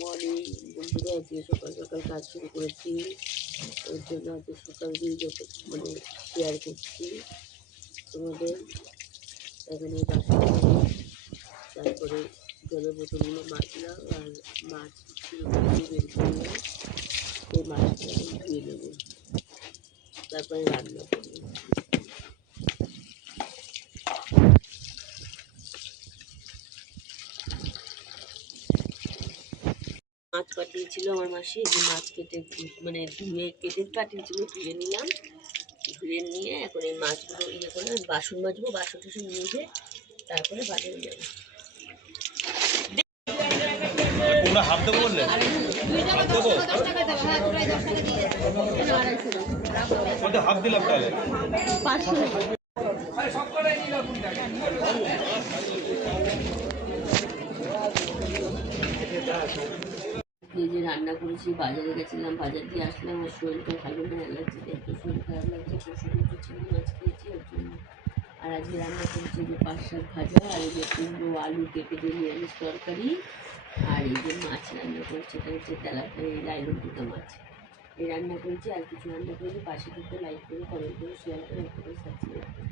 Morning বন্ধুরা, আজকে সকাল সকাল কাজ শুরু করেছি। ওর জন্য আজকে সকাল দিয়ে যত শেয়ার করছি তোমাদের। এখানে বাসন, তারপরে জলের বোতলগুলো মাজলাম আর মাছ ছিল বের করলাম। এই মাছটা আমি ধুয়ে নেবো, তারপরে রান্না করবো। মাছ পাঠিয়েছিল আমার মাসি, যে মাছ কেটে ধুয়ে কেটে পাঠিয়েছিল, ধুয়ে নিলাম। ধুয়ে নিয়ে এখন এই মাছগুলো করে বাসন মাজবো, বাসন টাসন মেজে তারপরে বাজারে যাবো। হাফ দেবো বললে, হাফ দিলাম তাহলে 500। যে রান্না করেছি, বাজারে গেছিলাম, বাজার দিয়ে আসলাম। আমার শরীরটা ভালো না, অ্যালার্জিতে একটু শরীর খারাপ লাগছে। পরশু চিংড়ি মাছ খেয়েছি ওর জন্য। আর আজকে রান্না করেছি যে পাঁচ শাক ভাজা, আর এই যে কুমড়ো আলু কেটে দিয়ে নিরামিষ তরকারি, আর এই যে মাছ রান্না করেছি, এটা হচ্ছে তেলাপিয়া, এই লাইলন পোতা মাছ। এই রান্না করেছি, আর কিছু রান্না করেছি। পাশে থেকে লাইক করে, কমেন্ট করে, শেয়ার করে, সাবস্ক্রাইব করে।